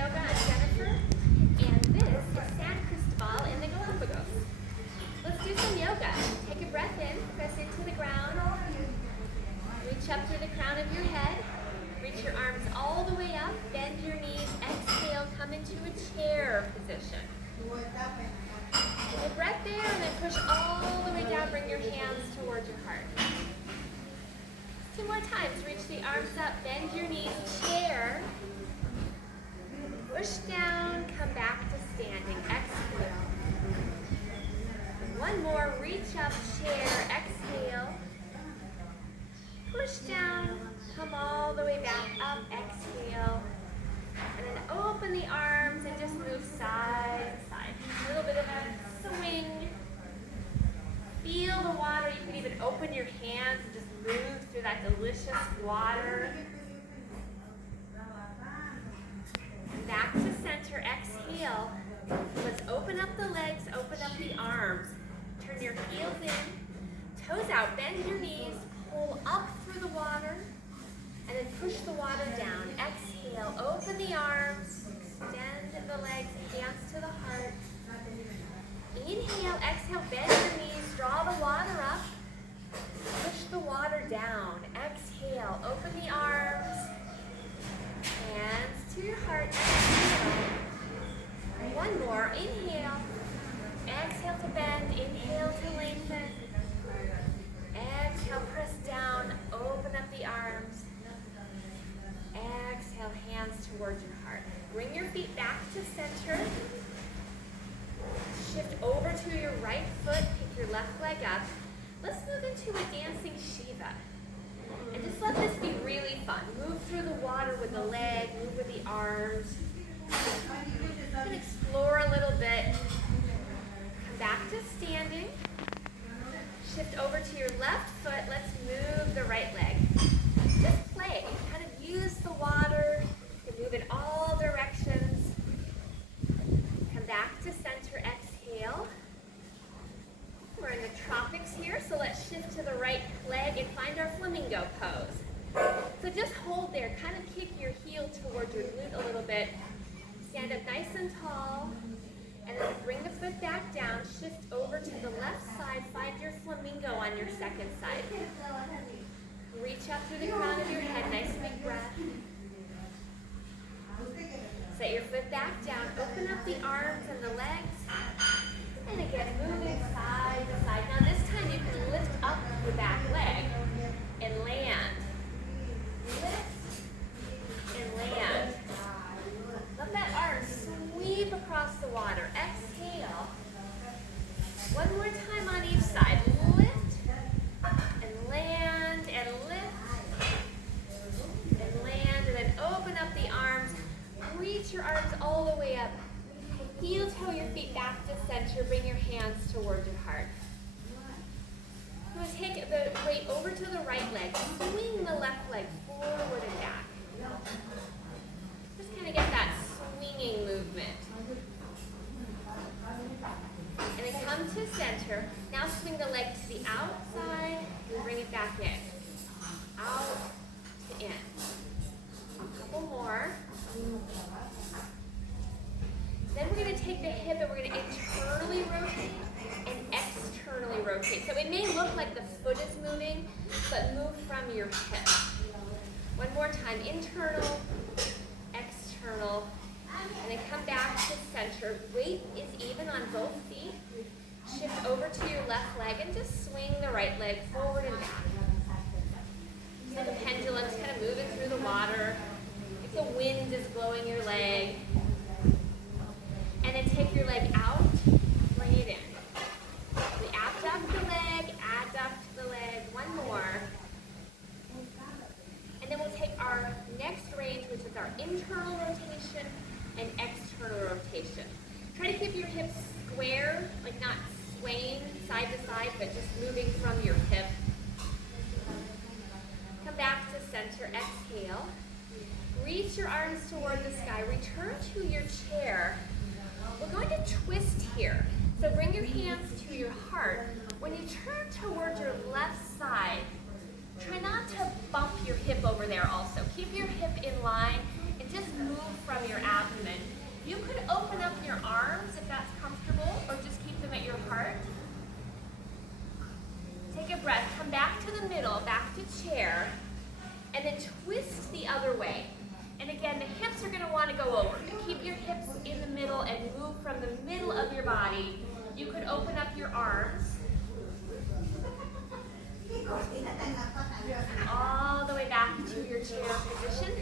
Yoga. I'm Jennifer, and this is San Cristobal in the Galapagos. Let's do some yoga. Take a breath in, press into the ground, reach up through the crown of your head, reach your arms all the way up, bend your knees, exhale, come into a chair position. Take a breath there and then push all the way down, bring your hands towards your heart. Two more times, reach the arms up, bend your knees, chair. Push down, come back to standing, exhale. One more, reach up, chair, exhale. Push down, come all the way back up, exhale. And then open the arms and just move side to side. A little bit of a swing. Feel the water. You can even open your hands and just move through that delicious water. Back to center, exhale. Let's open up the legs, open up the arms. Turn your heels in, toes out, bend your knees, pull up through the water, and then push the water down. Exhale, open the arms, extend the legs, hands to the heart. Inhale, exhale, bend your knees, draw the water up, push the water down. Exhale, open the arms, hands to your heart, exhale. One more, inhale, exhale to bend, inhale to lengthen. Exhale, press down, open up the arms. Exhale, hands towards your heart. Bring your feet back to center. Shift over to your right foot, pick your left leg up. Let's move into a dancing Shiva. And just let this be really fun. Move through the water with the leg, move with the arms. You can explore a little bit. Come back to standing. Shift over to your left foot. Let's move the right leg. Just play. Kind of use the water. You can move in all directions. Come back to center. Exhale. We're in the tropics here, so let's shift to the right leg and find our flamingo pose. So just hold there. Kind of kick your heel towards your glute a little bit. Stand up nice and tall. And then bring the foot back down. Shift over to the left side. Find your flamingo on your second side. Reach up through the crown of your head. Nice big breath. Set your foot back down. Open up the arms and the legs. And again, moving side to side. Now this time you can lift up your back leg and land. Lift and land. Let that arm sweep across the water. Exhale. One more time on each side. Lift and land and lift and land. And then open up the arms. Reach your arms all the way up. Heel toe your feet back to center. Bring your hands towards your heart. Now take the weight over to the right leg. Swing the left leg forward and back. Just kind of get that swinging movement. And then come to center. Now swing the leg to the outside and bring it back in. Out to in. A couple more. Then we're going to take the hip and we're going to internally rotate and externally rotate. So it may look like the foot is moving, but move from your hip. One more time. Internal, external, and then come back to center. Weight is even on both feet. Shift over to your left leg and just swing the right leg forward and back. It's like a pendulum, just kind of moving through the water. If the wind is blowing your leg. And then take your leg out, bring it in. We abduct the leg, adduct the leg. One more. And then we'll take our next range, which is our internal rotation and external rotation. Try to keep your hips square, like not swaying side to side, but just moving from your hip. Come back to center, exhale. Reach your arms toward the sky. Return to your chair. We're going to twist here. So bring your hands to your heart. When you turn towards your left side, try not to bump your hip over there also. Keep your hip in line and just move from your abdomen. You could open up your arms if that's comfortable, or just keep them at your heart. Take a breath, come back to the middle, back to chair, and then twist the other way. And again, the hips are going to want to go over. Keep your hips in the middle and move from the middle of your body. You could open up your arms. All the way back to your chair position.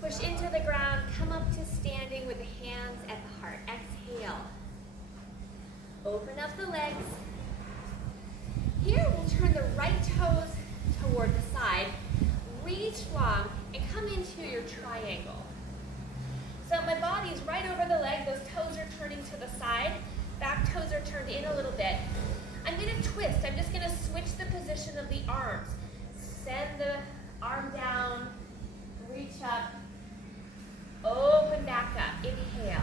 Push into the ground, come up to standing with the hands at the heart. Exhale. Open up the legs. Here we'll turn the right toes toward the side. Reach long and come into your triangle. So my body's right over the leg. Those toes are turning to the side. Back toes are turned in a little bit. I'm going to twist. I'm just going to switch the position of the arms. Send the arm down. Reach up. Open back up. Inhale.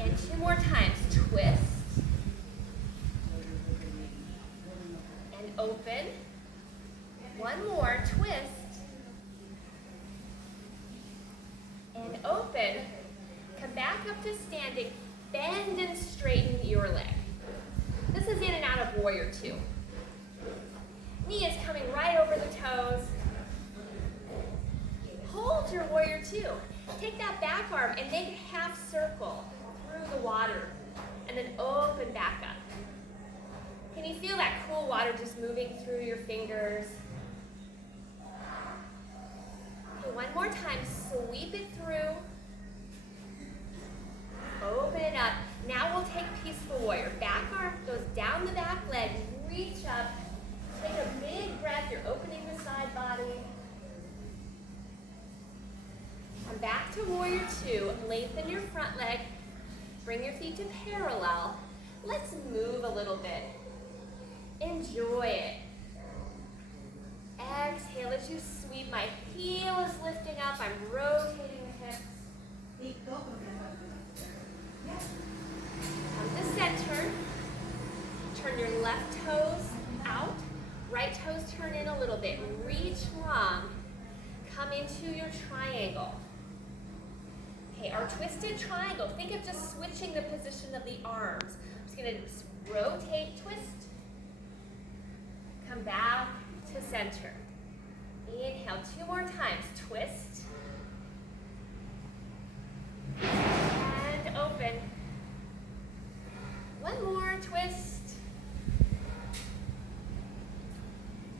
And 2 more times. Twist. And open. 1 more. Twist. And open. Come back up to standing. Bend and straighten your leg. This is in and out of warrior 2. Knee is coming right over the toes. Hold your warrior 2. Take that back arm and make a half circle through the water. And then open back up. Can you feel that cool water just moving through your fingers? Okay, 1 more time. Sweep it through. Open it up. Now we'll take peaceful warrior. Back arm goes down the back leg. Reach up. Take a big breath. You're opening the side body. Come back to warrior 2. Lengthen your front leg. Bring your feet to parallel. Let's move a little bit. Enjoy it. Exhale as you sweep. My heel is lifting up. I'm rotating the hips. Come to center. Turn your left toes out. Right toes turn in a little bit. Reach long. Come into your triangle. Okay, our twisted triangle. Think of just switching the position of the arms. I'm just going to rotate, twist. Come back to center. Inhale 2 more times. Twist. And open. 1 more. Twist.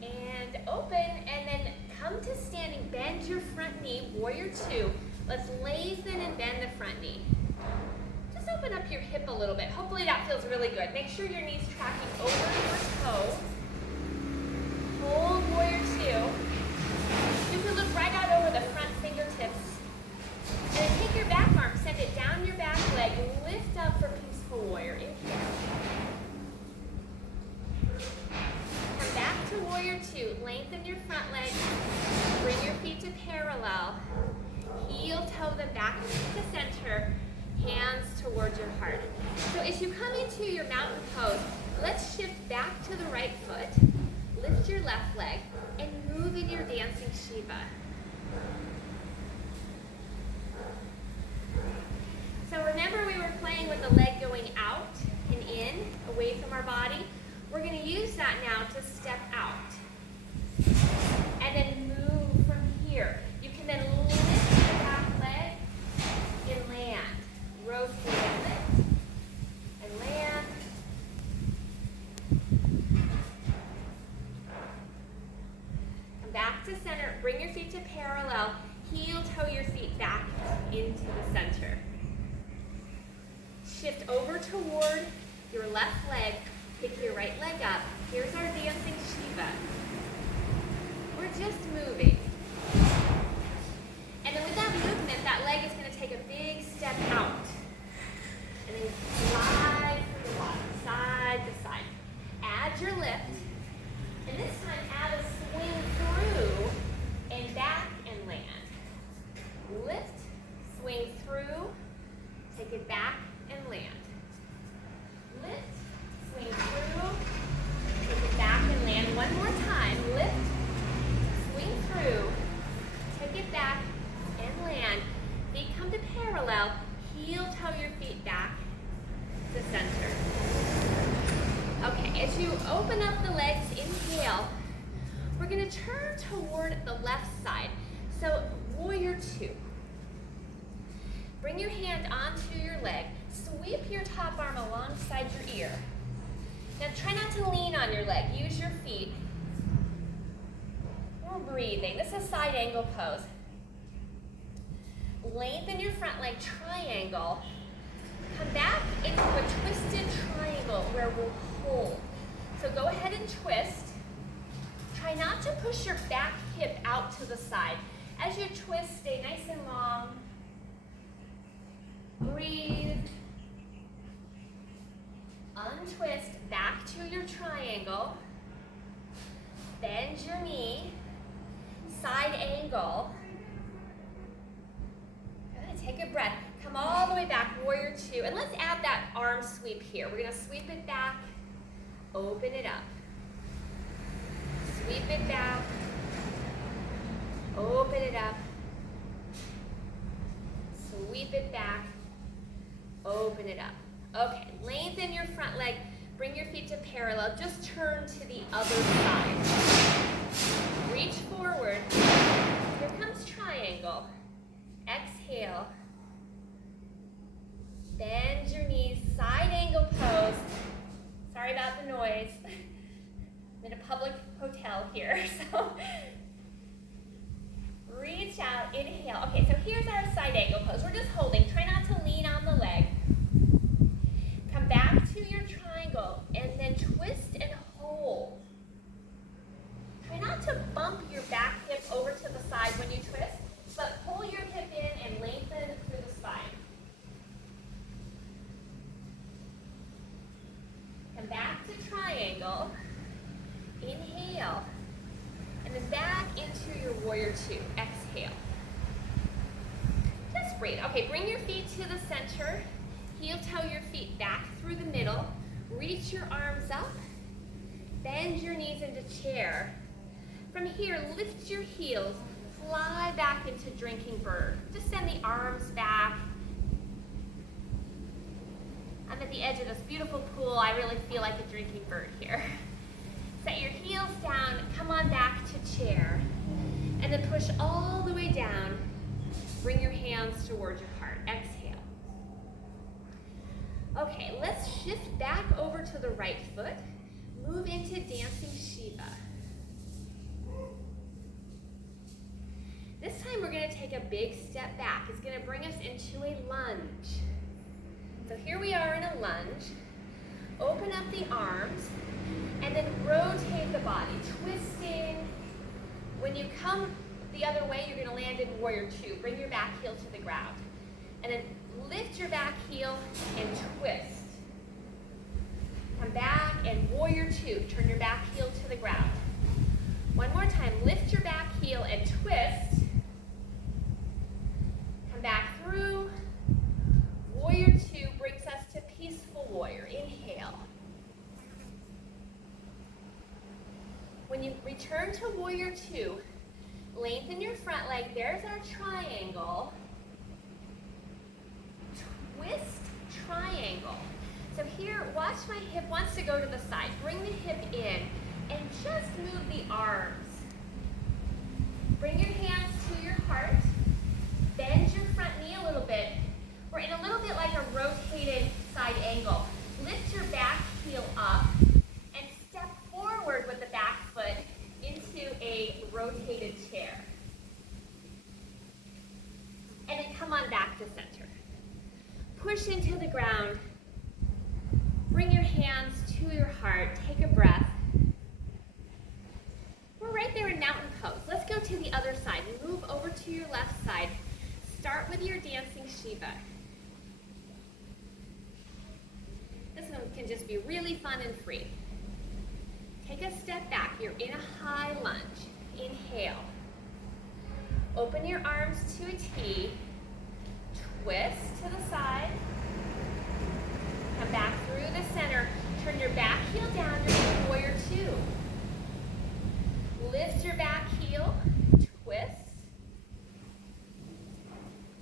And open. And then come to standing. Bend your front knee. Warrior 2. Let's lengthen and bend the front knee. Just open up your hip a little bit. Hopefully that feels really good. Make sure your knee's tracking over your toe. Hold warrior 2. You can look right out over the front fingertips. And then take your back arm, send it down your back leg, lift up for peaceful warrior. Inhale. Come back to warrior 2. Lengthen your front leg. Bring your feet to parallel. Heel toe them back into the center. Hands towards your heart. So as you come into your mountain pose, let's shift back to the right foot. Lift your left leg and move in your dancing Shiva. So remember we were playing with the leg going out and in, away from our body. We're going to use that now to step out. And then move from here. You can then lift the back leg and land. Rotate and lift and land. Back to center, bring your feet to parallel, heel toe your feet back into the center. Shift over toward your left leg, pick your right leg up. Here's our dancing Shiva. We're just moving. And then with that movement, that leg is going to take a big step out. And then slide through the water, side to side. Add your lift. And this time add a swing through and back and land. Lift, swing through, take it back and land. Lift, swing through, take it back and land. 1 more time. Lift, swing through, take it back and land. Feet come to parallel, heel toe your feet back to center. Okay, as you open up the legs, inhale, we're gonna turn toward the left side. So warrior two. Bring your hand onto your leg. Sweep your top arm alongside your ear. Now try not to lean on your leg. Use your feet. We're breathing. This is side angle pose. Lengthen your front leg, triangle. Come back into a twisted triangle where we'll hold. So go ahead and twist. Try not to push your back hip out to the side. As you twist, stay nice and long. Breathe. Untwist back to your triangle. Bend your knee. Side angle. Good. Take a breath. Come all the way back, warrior two. And let's add that arm sweep here. We're going to sweep it back. Open it up. Sweep it back. Open it up. Sweep it back. Open it up. Okay, lengthen your front leg. Bring your feet to parallel. Just turn to the other side. Reach forward. Here comes triangle. Exhale. Bend your knees. Side angle pose. Sorry about the noise. I'm in a public hotel here, so reach out, inhale. Okay, so here's our side angle pose. We're just holding. Try not to lean on the leg. Come back to your triangle and then twist and hold. Try not to bump your back hip over to the side when you twist, but pull your hip in and lengthen through the spine. Come back to triangle. Inhale. And then back into your warrior two. Exhale. Just breathe. Okay, bring your feet to the center. Heel toe your feet back through the middle. Reach your arms up. Bend your knees into chair. From here, lift your heels. Fly back into drinking bird. Just send the arms back. I'm at the edge of this beautiful pool. I really feel like a drinking bird here. Set your heels down, come on back to chair, and then push all the way down. Bring your hands towards your heart. Exhale. Okay, let's shift back over to the right foot. Move into dancing Shiva. This time we're going to take a big step back. It's going to bring us into a lunge. So here we are in a lunge. Open up the arms and then rotate the body, twisting. When you come the other way, you're going to land in warrior two. Bring your back heel to the ground. And then lift your back heel and twist. Come back and warrior two. Turn your back heel to the ground. One more time. Lift your back heel and twist. Come back through. Warrior two brings us to peaceful warrior. Inhale. When you return to warrior two, lengthen your front leg. There's our triangle. Twist, triangle. So here, watch my hip wants to go to the side. Bring the hip in and just move the arms. Bring your hands to your heart. Bend your front knee a little bit. We're in a little bit like a rotated side angle. Lift your back heel up and step forward with the back foot into a rotated chair. And then come on back to center. Push into the ground. Bring your hands to your heart. Take a breath. We're right there in mountain pose. Let's go to the other side. Move over to your left side. Start with your dancing Shiva. This one can just be really fun and free. Take a step back. You're in a high lunge. Inhale. Open your arms to a T. Twist to the side. Come back through the center. Turn your back heel down. You're in warrior two. Lift your back heel. Twist.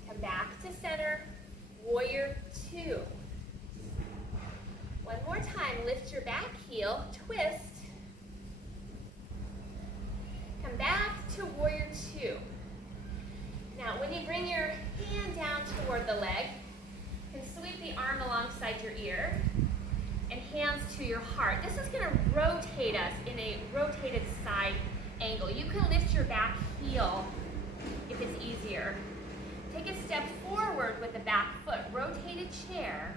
Come back to center. Warrior two. One more time, lift your back heel, twist. Come back to warrior two. Now, when you bring your hand down toward the leg, you can sweep the arm alongside your ear and hands to your heart. This is going to rotate us in a rotated side angle. You can lift your back heel if it's easier. Take a step forward with the back foot, rotate a chair,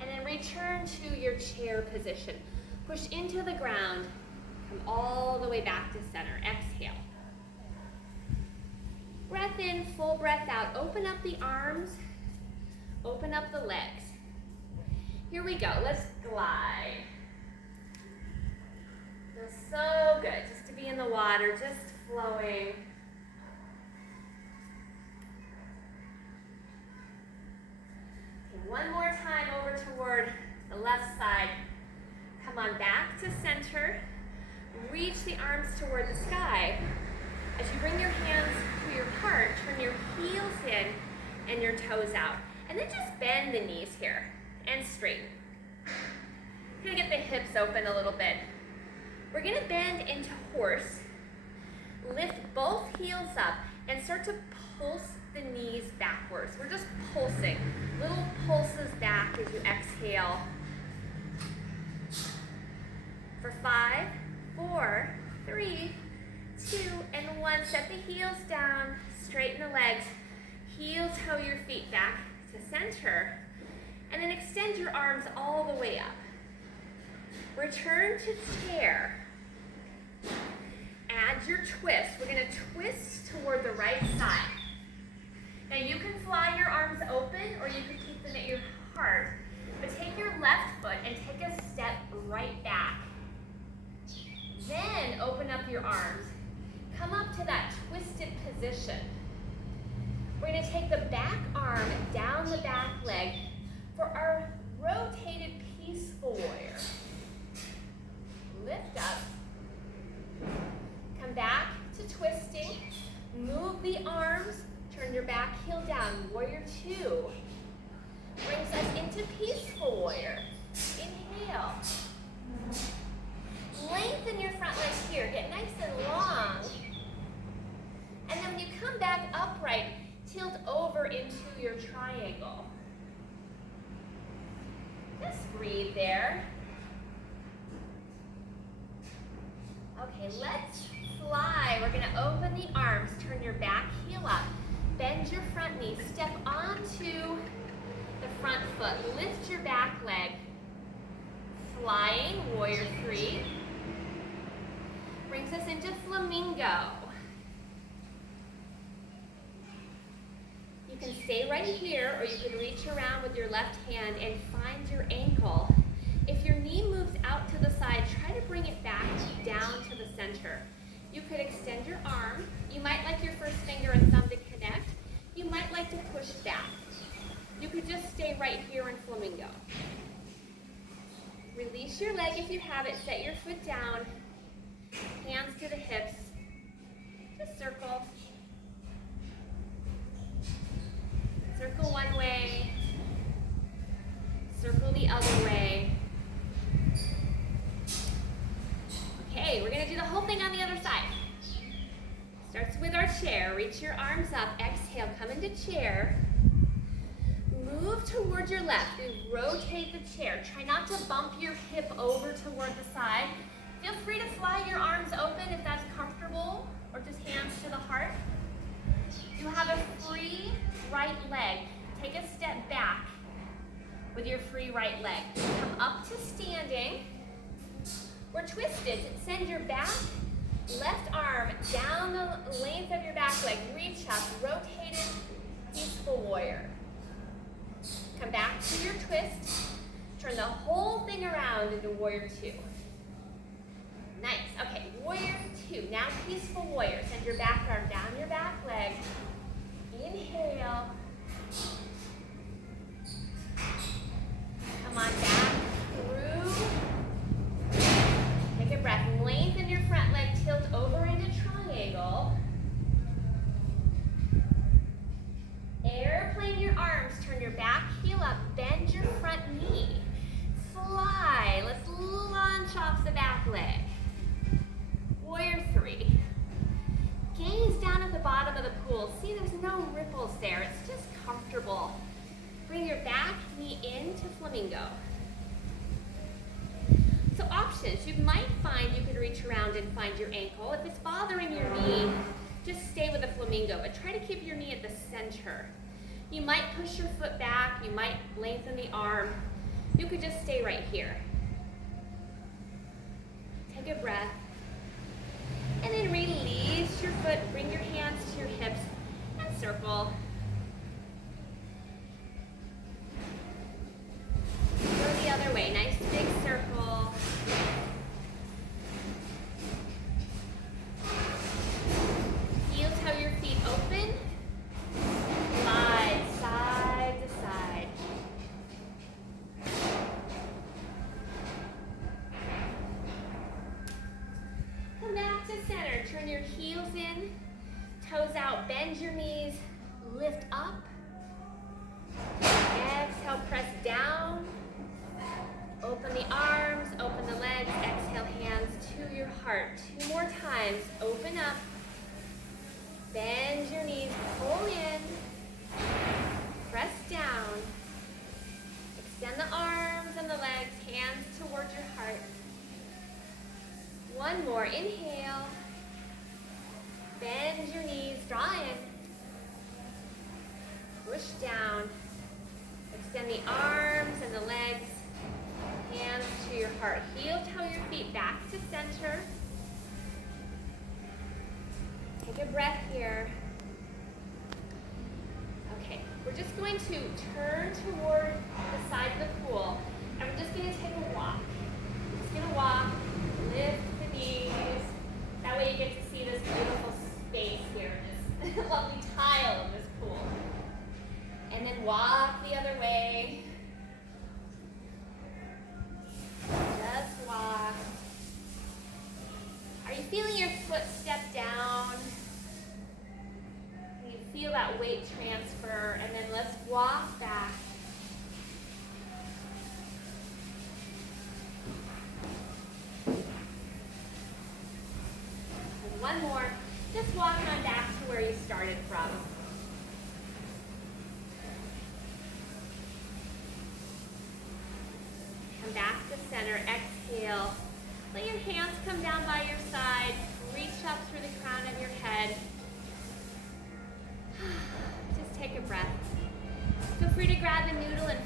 and then return to your chair position. Push into the ground, come all the way back to center. Exhale. Breath in, full breath out. Open up the arms, open up the legs. Here we go, let's glide. Feels so good just to be in the water, just flowing. Okay, one more time over toward the left side. Come on back to center. Reach the arms toward the sky. As you bring your hands to your heart, turn your heels in and your toes out. And then just bend the knees here and straighten. Gonna get the hips open a little bit. We're gonna bend into horse. Lift both heels up and start to pulse the knees backwards. We're just pulsing. Little pulses back as you exhale. For 5, 4, 3, 2, and 1. Set the heels down, straighten the legs. Heel toe your feet back to center. And then extend your arms all the way up. Return to chair. Add your twist. We're going to twist toward the right side. Now you can fly your arms open or you can keep them at your heart. But take your left foot and take a step right back. Then open up your arms. Come up to that twisted position. We're going to take the back arm down the back leg for our rotated peaceful warrior. Lift up. Come back to twisting. Move the arms. Turn your back heel down. Warrior two. Brings us into peaceful warrior. Inhale. Lengthen your front leg here. Get nice and long. And then when you come back upright, tilt over into your triangle. Just breathe there. Okay, let's fly. We're going to open the arms. Turn your back heel up. Bend your front knee. Step onto the front foot. Lift your back leg. Flying, warrior three. Brings us into flamingo. You can stay right here, or you can reach around with your left hand and find your ankle. If your knee moves out to the side, try to bring it back down to the center. You could extend your arm. You might like your first finger and thumb to connect. You might like to push back. You could just stay right here in flamingo. Release your leg if you have it. Set your foot down. Hands to the hips. Just circle. Circle one way. Circle the other way. Okay, we're going to do the whole thing on the other side. Starts with our chair. Reach your arms up. Exhale. Come into chair. Move toward your left. Rotate the chair. Try not to bump your hip over toward the side. Feel free to fly your arms open if that's comfortable, or just hands to the heart. You have a free right leg. Take a step back with your free right leg. Come up to standing. We're twisted. Send your back left arm down the length of your back leg. Reach up. Rotated peaceful warrior. Come back to your twist. Turn the whole thing around into warrior two. Nice. Okay, warrior two. Now peaceful warrior. Send your back arm down your back leg. Inhale. Come on back through. Take a breath. Lengthen your front leg. Tilt over into triangle. Air pool. See, there's no ripples there. It's just comfortable. Bring your back knee into flamingo. So options, you might find you could reach around and find your ankle. If it's bothering your knee, just stay with the flamingo, but try to keep your knee at the center. You might push your foot back, you might lengthen the arm. You could just stay right here. Take a breath. And then release your foot, bring your hands to your hips and circle. Go the other way, nice big circle. Heel toe your feet open. Glide side to side. Come back to center. Turn your heels in, toes out, bend your knees, lift up. Exhale, press down. Open the arms, open the legs, exhale, hands to your heart. 2 more times. Open up. Bend your knees, pull in. Press down. Extend the arms and the legs, hands towards your heart. 1 more. Inhale. Bend your knees, draw in. Push down. Extend the arms and the legs. Hands to your heart. Heel toe your feet back to center. Take a breath here. Okay, we're just going to turn toward the side of the pool, and we're just going to take a walk. Just going to walk, lift the knees. That way you get to see this beautiful space here, this lovely tile of this pool. And then walk the other way. Just walk. Are you feeling your foot step down? You feel that weight transfer, and then let's walk back. And 1 more. Just walk on back to where you started from. Come back to center. Exhale. Let your hands come down by your side. Reach up through the crown of your head. Just take a breath. Feel free to grab a noodle and